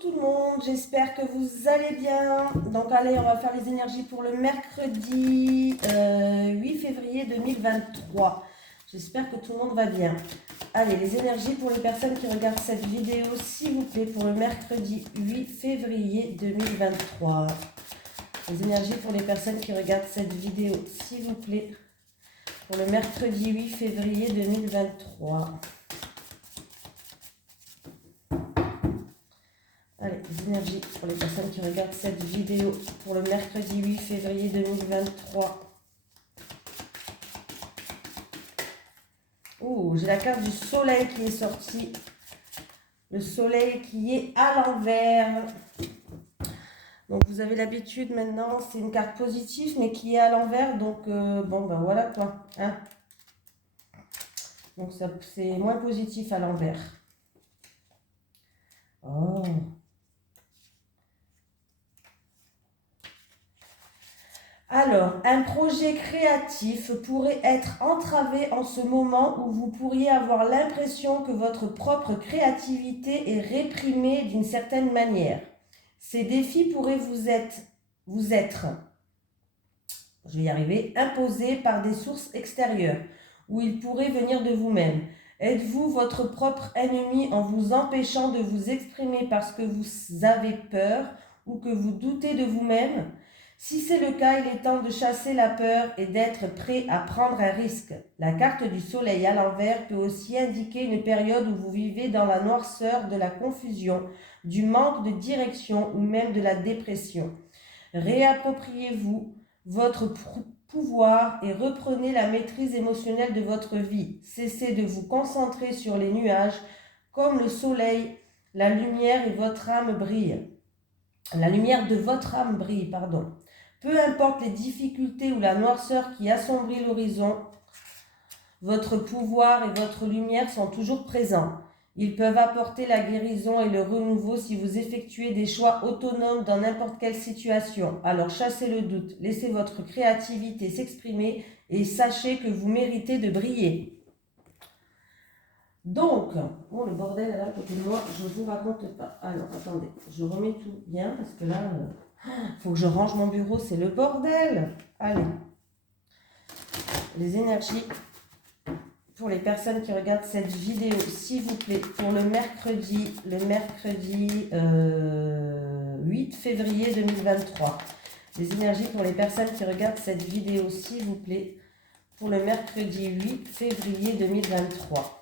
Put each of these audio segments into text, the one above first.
tout le monde, j'espère que vous allez bien. Donc allez, on va faire les énergies pour le mercredi 8 février 2023. J'espère que tout le monde va bien. Allez, les énergies pour les personnes qui regardent cette vidéo, s'il vous plaît, pour le mercredi 8 février 2023. Les énergies pour les personnes qui regardent cette vidéo, s'il vous plaît, pour le mercredi 8 février 2023. Allez, les énergies pour les personnes qui regardent cette vidéo pour le mercredi 8 février 2023. Ouh, j'ai la carte du soleil qui est sortie. Le soleil qui est à l'envers. Donc vous avez l'habitude maintenant, c'est une carte positive mais qui est à l'envers. Donc bon ben voilà quoi. Hein. Donc c'est moins positif à l'envers. Oh. Alors, un projet créatif pourrait être entravé en ce moment où vous pourriez avoir l'impression que votre propre créativité est réprimée d'une certaine manière. Ces défis pourraient vous être, je vais y arriver, imposés par des sources extérieures, ou ils pourraient venir de vous-même. Êtes-vous votre propre ennemi en vous empêchant de vous exprimer parce que vous avez peur ou que vous doutez de vous-même ? Si c'est le cas, il est temps de chasser la peur et d'être prêt à prendre un risque. La carte du soleil à l'envers peut aussi indiquer une période où vous vivez dans la noirceur de la confusion, du manque de direction ou même de la dépression. Réappropriez-vous votre pouvoir et reprenez la maîtrise émotionnelle de votre vie. Cessez de vous concentrer sur les nuages. Comme le soleil, la lumière et votre âme brille. La lumière de votre âme brille, pardon. Peu importe les difficultés ou la noirceur qui assombrit l'horizon, votre pouvoir et votre lumière sont toujours présents. Ils peuvent apporter la guérison et le renouveau si vous effectuez des choix autonomes dans n'importe quelle situation. Alors chassez le doute, laissez votre créativité s'exprimer et sachez que vous méritez de briller. Donc, bon, le bordel là, à côté de moi, je ne vous raconte pas. Alors, attendez, je remets tout bien parce que là, faut que je range mon bureau, c'est le bordel. Allez, les énergies pour les personnes qui regardent cette vidéo, s'il vous plaît, pour le mercredi 8 février 2023. Les énergies pour les personnes qui regardent cette vidéo, s'il vous plaît, pour le mercredi 8 février 2023.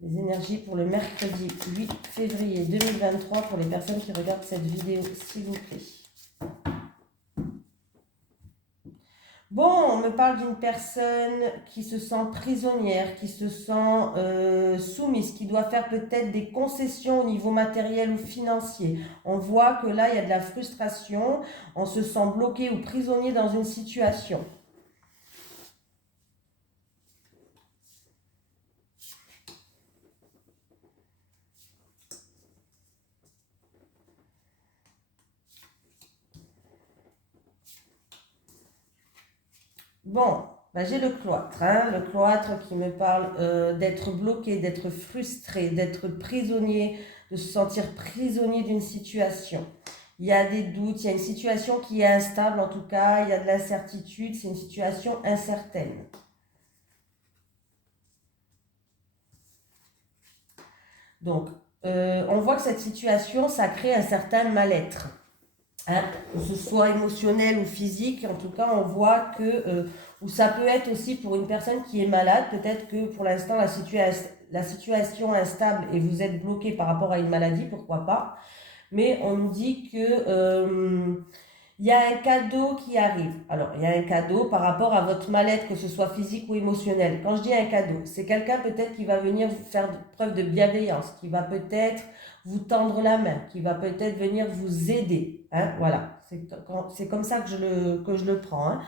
Les énergies pour le mercredi 8 février 2023 pour les personnes qui regardent cette vidéo, s'il vous plaît. Bon, on me parle d'une personne qui se sent prisonnière, qui se sent soumise, qui doit faire peut-être des concessions au niveau matériel ou financier. On voit que là, il y a de la frustration, on se sent bloqué ou prisonnier dans une situation. Bon, ben j'ai le cloître, le cloître qui me parle d'être bloqué, d'être frustré, d'être prisonnier, de se sentir prisonnier d'une situation. Il y a des doutes, il y a une situation qui est instable en tout cas, il y a de l'incertitude, c'est une situation incertaine. Donc, on voit que cette situation, ça crée un certain mal-être. Que ce soit émotionnel ou physique, en tout cas on voit que, ou ça peut être aussi pour une personne qui est malade, peut-être que pour l'instant la situation est instable et vous êtes bloqué par rapport à une maladie, pourquoi pas, mais on nous dit que il y a un cadeau qui arrive. Alors, il y a un cadeau par rapport à votre mal-être, que ce soit physique ou émotionnel. Quand je dis un cadeau, c'est quelqu'un peut-être qui va venir vous faire preuve de bienveillance, qui va peut-être vous tendre la main, qui va peut-être venir vous aider. Voilà, c'est comme ça que je le prends.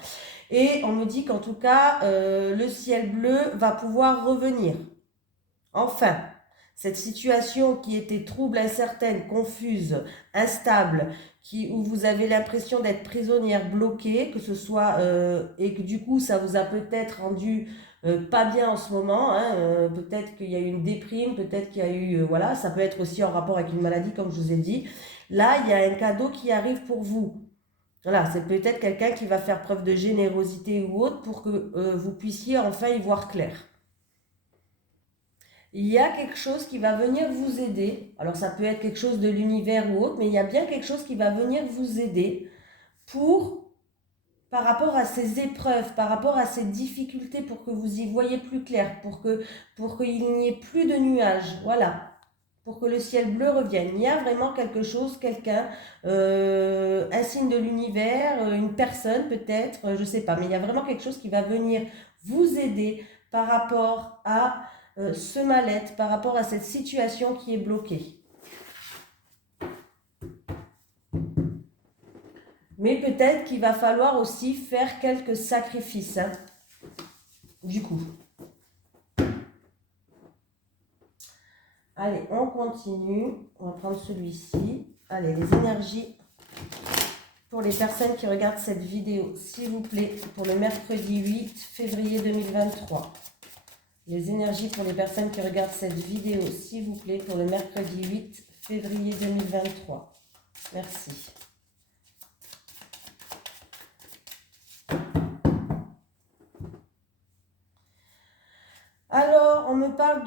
Et on me dit qu'en tout cas, le ciel bleu va pouvoir revenir. Enfin, cette situation qui était trouble, incertaine, confuse, instable, où vous avez l'impression d'être prisonnière, bloquée, que ce soit, et que du coup ça vous a peut-être rendu pas bien en ce moment, hein, peut-être qu'il y a eu une déprime, peut-être qu'il y a eu, voilà, ça peut être aussi en rapport avec une maladie comme je vous ai dit. Là, il y a un cadeau qui arrive pour vous. Voilà, c'est peut-être quelqu'un qui va faire preuve de générosité ou autre pour que vous puissiez enfin y voir clair. Il y a quelque chose qui va venir vous aider. Alors ça peut être quelque chose de l'univers ou autre, mais il y a bien quelque chose qui va venir vous aider par rapport à ces épreuves, par rapport à ces difficultés, pour que vous y voyez plus clair, pour qu'il n'y ait plus de nuages, voilà, pour que le ciel bleu revienne. Il y a vraiment quelque chose, quelqu'un, un signe de l'univers, une personne peut-être, je ne sais pas, mais il y a vraiment quelque chose qui va venir vous aider par rapport à ce mal-être, par rapport à cette situation qui est bloquée. Mais peut-être qu'il va falloir aussi faire quelques sacrifices, hein, du coup. Allez, on continue. On va prendre celui-ci. Allez, les énergies pour les personnes qui regardent cette vidéo, s'il vous plaît, pour le mercredi 8 février 2023. Les énergies pour les personnes qui regardent cette vidéo, s'il vous plaît, pour le mercredi 8 février 2023. Merci. Alors, on me parle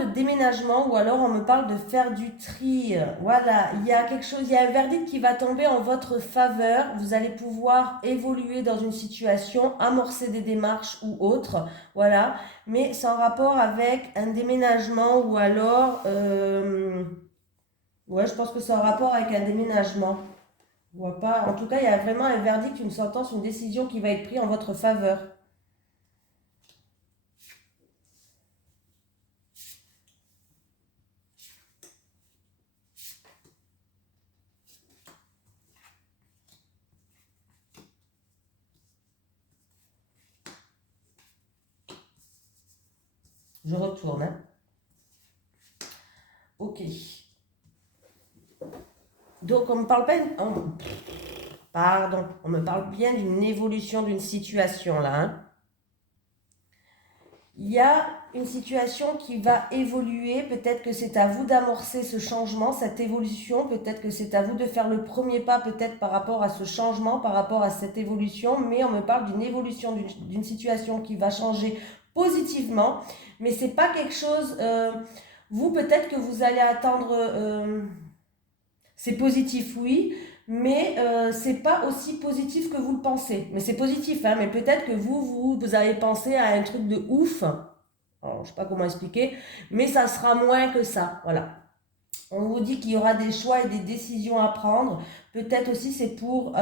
de déménagement, ou alors on me parle de faire du tri. Voilà, il y a quelque chose, il y a un verdict qui va tomber en votre faveur. Vous allez pouvoir évoluer dans une situation, amorcer des démarches ou autres. Voilà, mais c'est en rapport avec un déménagement, ou alors, ouais, je pense que c'est en rapport avec un déménagement. Je vois pas. En tout cas, il y a vraiment un verdict, une sentence, une décision qui va être prise en votre faveur. Je retourne, hein. Ok. Donc, on me parle pas... Pardon, on me parle bien d'une évolution d'une situation, là, hein. Il y a une situation qui va évoluer. Peut-être que c'est à vous d'amorcer ce changement, cette évolution. Peut-être que c'est à vous de faire le premier pas, peut-être par rapport à ce changement, par rapport à cette évolution. Mais on me parle d'une évolution, d'une situation qui va changer positivement. Mais c'est pas quelque chose... vous, peut-être que vous allez attendre... c'est positif, oui, mais c'est pas aussi positif que vous le pensez. Mais c'est positif, hein, mais peut-être que vous avez pensé à un truc de ouf. Alors, je sais pas comment expliquer, mais ça sera moins que ça, voilà. On vous dit qu'il y aura des choix et des décisions à prendre. Peut-être aussi c'est pour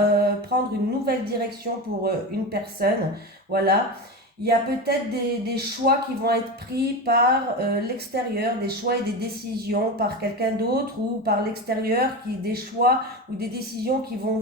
prendre une nouvelle direction pour une personne, voilà. Il y a peut-être des choix qui vont être pris par l'extérieur, des choix et des décisions par quelqu'un d'autre ou par l'extérieur, des choix ou des décisions qui vont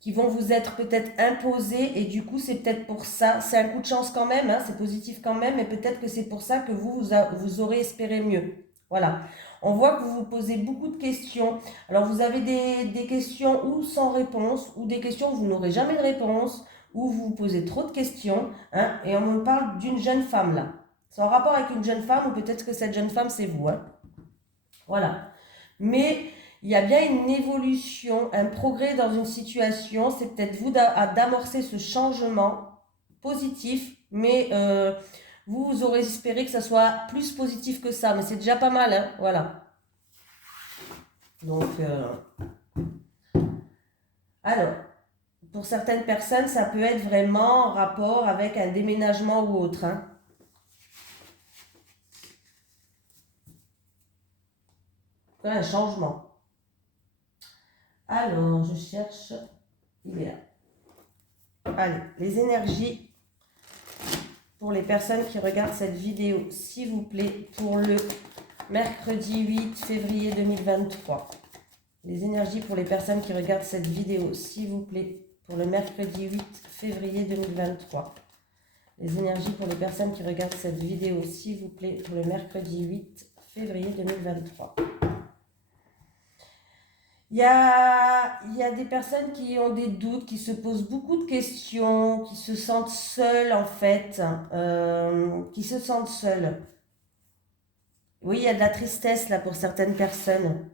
vous être peut-être imposées, et du coup c'est peut-être pour ça, c'est un coup de chance quand même, hein, c'est positif quand même, mais peut-être que c'est pour ça que vous aurez espéré mieux. Voilà. On voit que vous vous posez beaucoup de questions. Alors vous avez des questions ou sans réponse, ou des questions où vous n'aurez jamais de réponse, ou vous vous posez trop de questions, hein, et on me parle d'une jeune femme là. C'est en rapport avec une jeune femme, ou peut-être que cette jeune femme c'est vous, hein. Voilà. Mais il y a bien une évolution, un progrès dans une situation. C'est peut-être vous d'amorcer ce changement positif, mais vous aurez espéré que ça soit plus positif que ça, mais c'est déjà pas mal, hein, voilà. Donc, alors, pour certaines personnes, ça peut être vraiment en rapport avec un déménagement ou autre, hein. Un changement. Alors, je cherche, il est là. Allez, les énergies pour les personnes qui regardent cette vidéo, s'il vous plaît, pour le mercredi 8 février 2023. Les énergies pour les personnes qui regardent cette vidéo, s'il vous plaît, pour le mercredi 8 février 2023. Les énergies pour les personnes qui regardent cette vidéo, s'il vous plaît, pour le mercredi 8 février 2023. Il y a des personnes qui ont des doutes, qui se posent beaucoup de questions, qui se sentent seules en fait, qui se sentent seules. Oui, il y a de la tristesse là pour certaines personnes.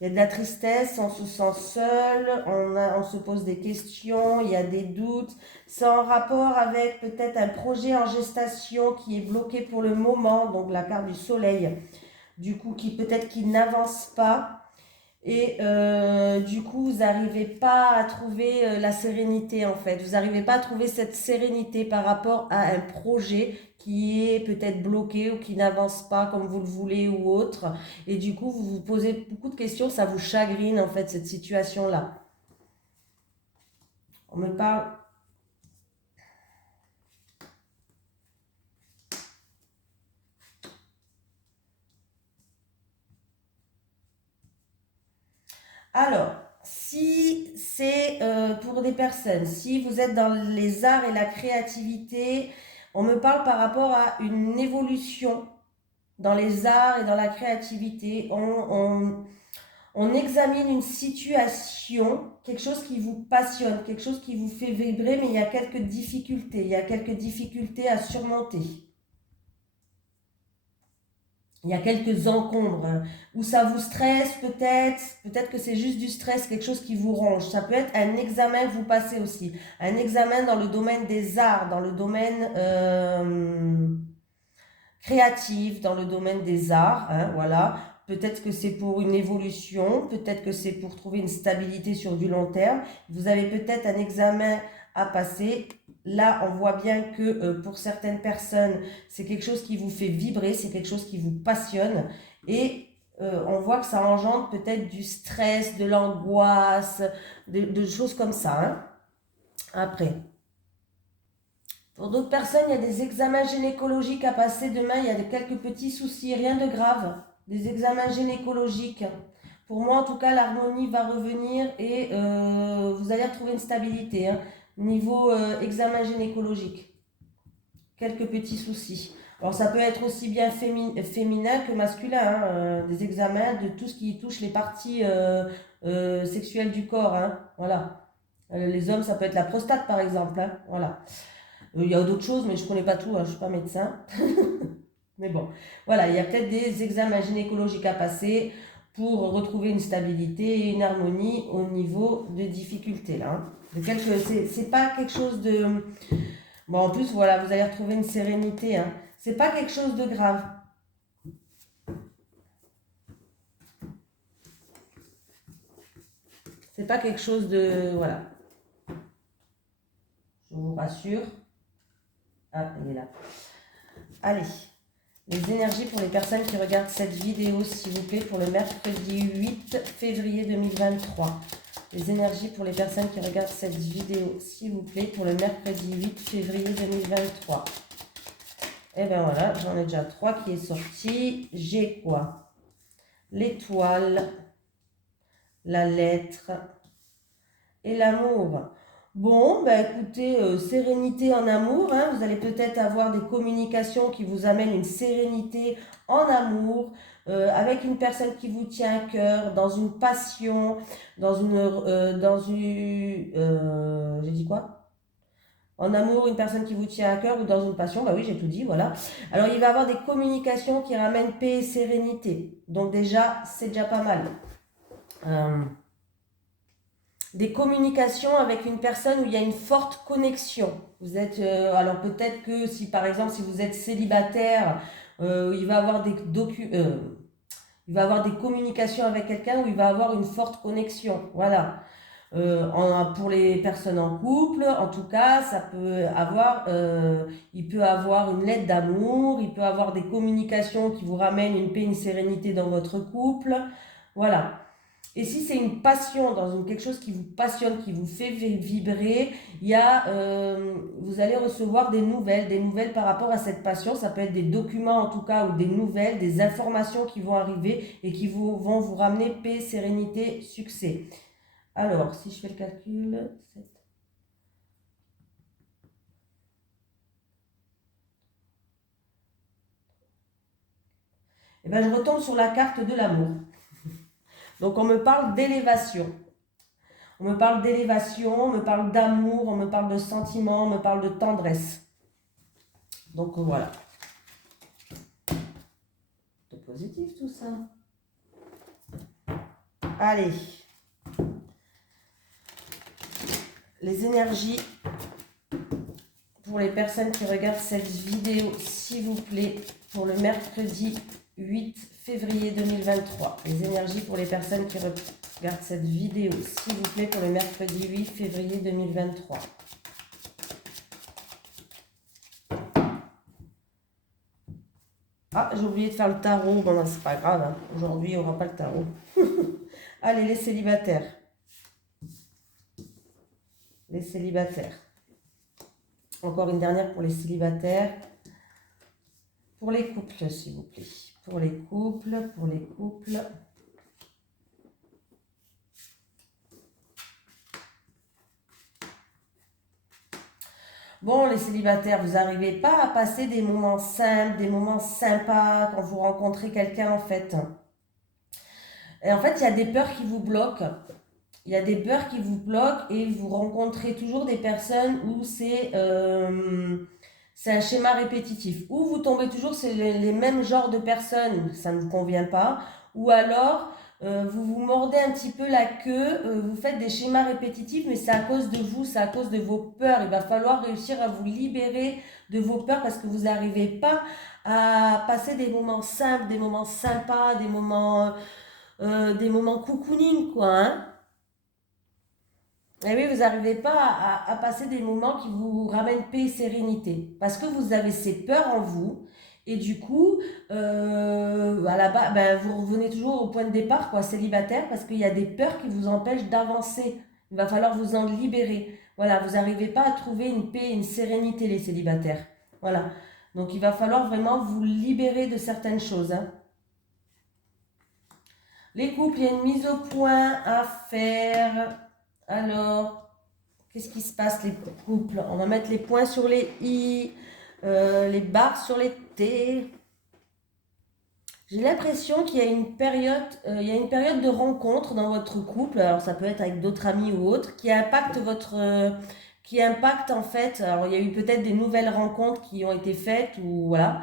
Il y a de la tristesse, on se sent seul, on se pose des questions, il y a des doutes. C'est en rapport avec peut-être un projet en gestation qui est bloqué pour le moment, donc la carte du soleil, du coup, qui peut-être qu'il n'avance pas. Et du coup, vous n'arrivez pas à trouver la sérénité en fait. Vous n'arrivez pas à trouver cette sérénité par rapport à un projet qui est peut-être bloqué ou qui n'avance pas comme vous le voulez ou autre. Et du coup, vous vous posez beaucoup de questions, ça vous chagrine en fait cette situation-là. On me parle. Alors, si c'est pour des personnes, si vous êtes dans les arts et la créativité, on me parle par rapport à une évolution dans les arts et dans la créativité. On examine une situation, quelque chose qui vous passionne, quelque chose qui vous fait vibrer, mais il y a quelques difficultés, il y a quelques difficultés à surmonter. Il y a quelques encombres, hein, où ça vous stresse peut-être que c'est juste du stress, quelque chose qui vous ronge. Ça peut être un examen que vous passez aussi, un examen dans le domaine des arts, dans le domaine créatif, dans le domaine des arts, hein, voilà. Peut-être que c'est pour une évolution, peut-être que c'est pour trouver une stabilité sur du long terme. Vous avez peut-être un examen à passer. Là, on voit bien que pour certaines personnes, c'est quelque chose qui vous fait vibrer, c'est quelque chose qui vous passionne. Et on voit que ça engendre peut-être du stress, de l'angoisse, de choses comme ça, hein. Après, pour d'autres personnes, il y a des examens gynécologiques à passer demain. Il y a quelques petits soucis, rien de grave. Des examens gynécologiques. Pour moi, en tout cas, l'harmonie va revenir et vous allez retrouver une stabilité, hein. Niveau examen gynécologique. Quelques petits soucis. Alors, ça peut être aussi bien féminin que masculin, hein, des examens de tout ce qui touche les parties sexuelles du corps, hein. Voilà. Les hommes, ça peut être la prostate, par exemple, hein. Voilà. Il y a d'autres choses, mais je ne connais pas tout, hein, je ne suis pas médecin. Mais bon, voilà, il y a peut-être des examens gynécologiques à passer pour retrouver une stabilité et une harmonie au niveau de difficulté, là, hein. C'est pas quelque chose de... Bon, en plus, voilà, vous allez retrouver une sérénité, hein. C'est pas quelque chose de grave. C'est pas quelque chose de... Voilà. Je vous rassure. Ah, elle est là. Allez. Les énergies pour les personnes qui regardent cette vidéo, s'il vous plaît, pour le mercredi 8 février 2023. Les énergies pour les personnes qui regardent cette vidéo, s'il vous plaît, pour le mercredi 8 février 2023. Et bien voilà, j'en ai déjà 3 qui est sorti. J'ai quoi? L'étoile, la lettre et l'amour. Bon, bah écoutez, sérénité en amour, hein. Vous allez peut-être avoir des communications qui vous amènent une sérénité en amour, avec une personne qui vous tient à cœur, dans une passion, j'ai dit quoi? En amour, une personne qui vous tient à cœur ou dans une passion, bah oui, j'ai tout dit, voilà. Alors, il va y avoir des communications qui ramènent paix et sérénité. Donc déjà, c'est déjà pas mal. Des communications avec une personne où il y a une forte connexion. Vous êtes, alors peut-être que si par exemple si vous êtes célibataire, il va avoir il va avoir des communications avec quelqu'un où il va avoir une forte connexion. Voilà. Pour les personnes en couple, en tout cas, ça peut avoir, il peut avoir une lettre d'amour, il peut avoir des communications qui vous ramènent une paix, une sérénité dans votre couple. Voilà. Et si c'est une passion, quelque chose qui vous passionne, qui vous fait vibrer, vous allez recevoir des nouvelles par rapport à cette passion. Ça peut être des documents en tout cas, ou des nouvelles, des informations qui vont arriver et qui vont vous ramener paix, sérénité, succès. Alors, si je fais le calcul, 7. Et bien, je retombe sur la carte de l'amour. Donc, on me parle d'élévation. On me parle d'élévation, on me parle d'amour, on me parle de sentiments, on me parle de tendresse. Donc, voilà. C'est positif, tout ça. Allez. Les énergies pour les personnes qui regardent cette vidéo, s'il vous plaît, pour le mercredi 8 février 2023. Les énergies pour les personnes qui regardent cette vidéo, s'il vous plaît, pour le mercredi 8 février 2023. Ah, j'ai oublié de faire le tarot. Bon, c'est pas grave, hein. Aujourd'hui, il n'y aura pas le tarot. Allez, les célibataires. Les célibataires. Encore une dernière pour les célibataires. Pour les couples, s'il vous plaît. Pour les couples, pour les couples. Bon, les célibataires, vous n'arrivez pas à passer des moments simples, des moments sympas quand vous rencontrez quelqu'un, en fait. Et en fait, il y a des peurs qui vous bloquent. Il y a des peurs qui vous bloquent et vous rencontrez toujours des personnes où c'est un schéma répétitif. Ou vous tombez toujours sur les mêmes genres de personnes, ça ne vous convient pas. Ou alors, vous vous mordez un petit peu la queue, vous faites des schémas répétitifs, mais c'est à cause de vous, c'est à cause de vos peurs. Il va falloir réussir à vous libérer de vos peurs parce que vous n'arrivez pas à passer des moments simples, des moments sympas, des moments cocooning, quoi, hein. Et oui, vous n'arrivez pas à passer des moments qui vous ramènent paix et sérénité. Parce que vous avez ces peurs en vous. Et du coup, à la base, ben, vous revenez toujours au point de départ, quoi, célibataire, parce qu'il y a des peurs qui vous empêchent d'avancer. Il va falloir vous en libérer. Voilà, vous n'arrivez pas à trouver une paix et une sérénité, les célibataires. Voilà. Donc, il va falloir vraiment vous libérer de certaines choses, hein. Les couples, il y a une mise au point à faire. Alors, qu'est-ce qui se passe les couples? On va mettre les points sur les i, les barres sur les t. J'ai l'impression qu'il y a une période, de rencontre dans votre couple. Alors, ça peut être avec d'autres amis ou autres, qui impacte qui impacte en fait. Alors, il y a eu peut-être des nouvelles rencontres qui ont été faites ou voilà.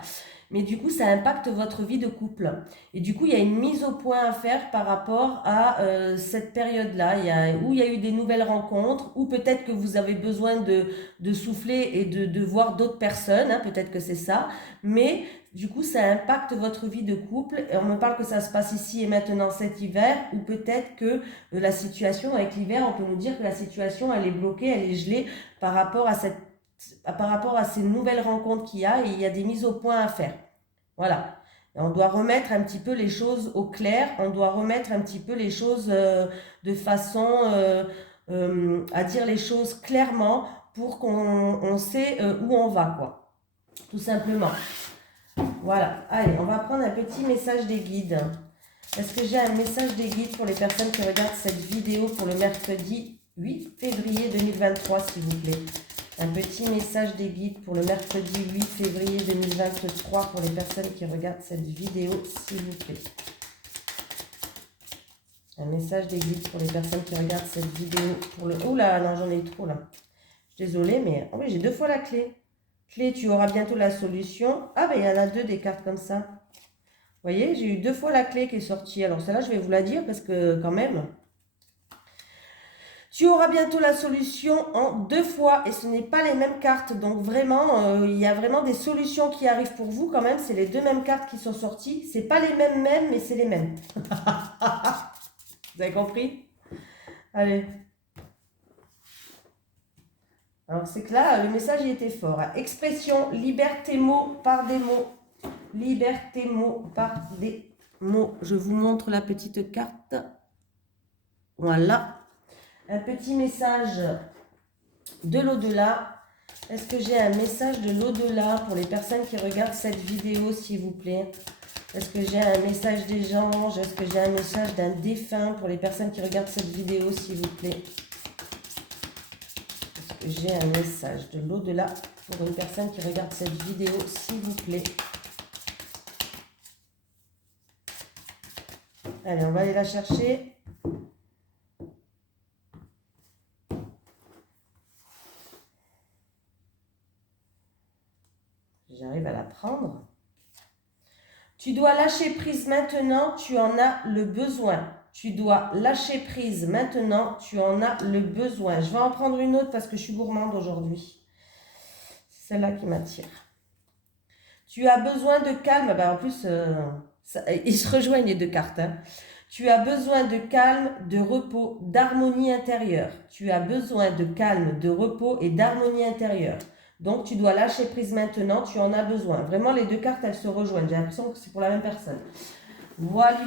Mais du coup, ça impacte votre vie de couple. Et du coup, il y a une mise au point à faire par rapport à cette période-là. Où il y a eu des nouvelles rencontres, ou peut-être que vous avez besoin de souffler et de voir d'autres personnes, hein, peut-être que c'est ça. Mais du coup, ça impacte votre vie de couple. Et on me parle que ça se passe ici et maintenant cet hiver, ou peut-être que la situation avec l'hiver, on peut nous dire que la situation, elle est bloquée, elle est gelée par rapport à ces nouvelles rencontres qu'il y a, et il y a des mises au point à faire. Voilà. Et on doit remettre un petit peu les choses au clair, on doit remettre un petit peu les choses de façon à dire les choses clairement pour qu'on sait où on va, quoi. Tout simplement. Voilà. Allez, on va prendre un petit message des guides. Est-ce que j'ai un message des guides pour les personnes qui regardent cette vidéo pour le mercredi 8 février 2023, s'il vous plaît? Un petit message des guides pour le mercredi 8 février 2023 pour les personnes qui regardent cette vidéo, s'il vous plaît. Un message des guides pour les personnes qui regardent cette vidéo pour le... Oh là, non, j'en ai trop là. Je suis désolée, mais... Oh oui, j'ai 2 fois la clé. Clé, tu auras bientôt la solution. Ah, ben il y en a 2 des cartes comme ça. Vous voyez, j'ai eu 2 fois la clé qui est sortie. Alors celle-là, je vais vous la dire parce que quand même... Tu auras bientôt la solution en 2 fois et ce n'est pas les mêmes cartes. Donc vraiment, il y a vraiment des solutions qui arrivent pour vous quand même. C'est les 2 mêmes cartes qui sont sorties. C'est pas les mêmes, mais c'est les mêmes. Vous avez compris? Allez. Alors c'est que là, le message il était fort. Expression, libère tes mots par des mots. Libère tes mots par des mots. Je vous montre la petite carte. Voilà. Un petit message de l'au-delà. Est-ce que j'ai un message de l'au-delà pour les personnes qui regardent cette vidéo, s'il vous plaît? Est-ce que j'ai un message des anges? Est-ce que j'ai un message d'un défunt pour les personnes qui regardent cette vidéo, s'il vous plaît? Est-ce que j'ai un message de l'au-delà pour une personne qui regarde cette vidéo, s'il vous plaît? Allez, on va aller la chercher. J'arrive à la prendre. Tu dois lâcher prise maintenant, tu en as le besoin. Tu dois lâcher prise maintenant, tu en as le besoin. Je vais en prendre une autre parce que je suis gourmande aujourd'hui. C'est celle-là qui m'attire. Tu as besoin de calme. Ben, en plus, ils se rejoignent les deux cartes. Hein. Tu as besoin de calme, de repos, d'harmonie intérieure. Tu as besoin de calme, de repos et d'harmonie intérieure. Donc, tu dois lâcher prise maintenant, tu en as besoin. Vraiment, les deux cartes, elles se rejoignent. J'ai l'impression que c'est pour la même personne. Voilà.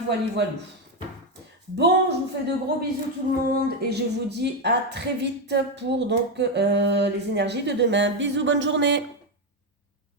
Bon, je vous fais de gros bisous tout le monde et je vous dis à très vite pour donc les énergies de demain. Bisous, bonne journée.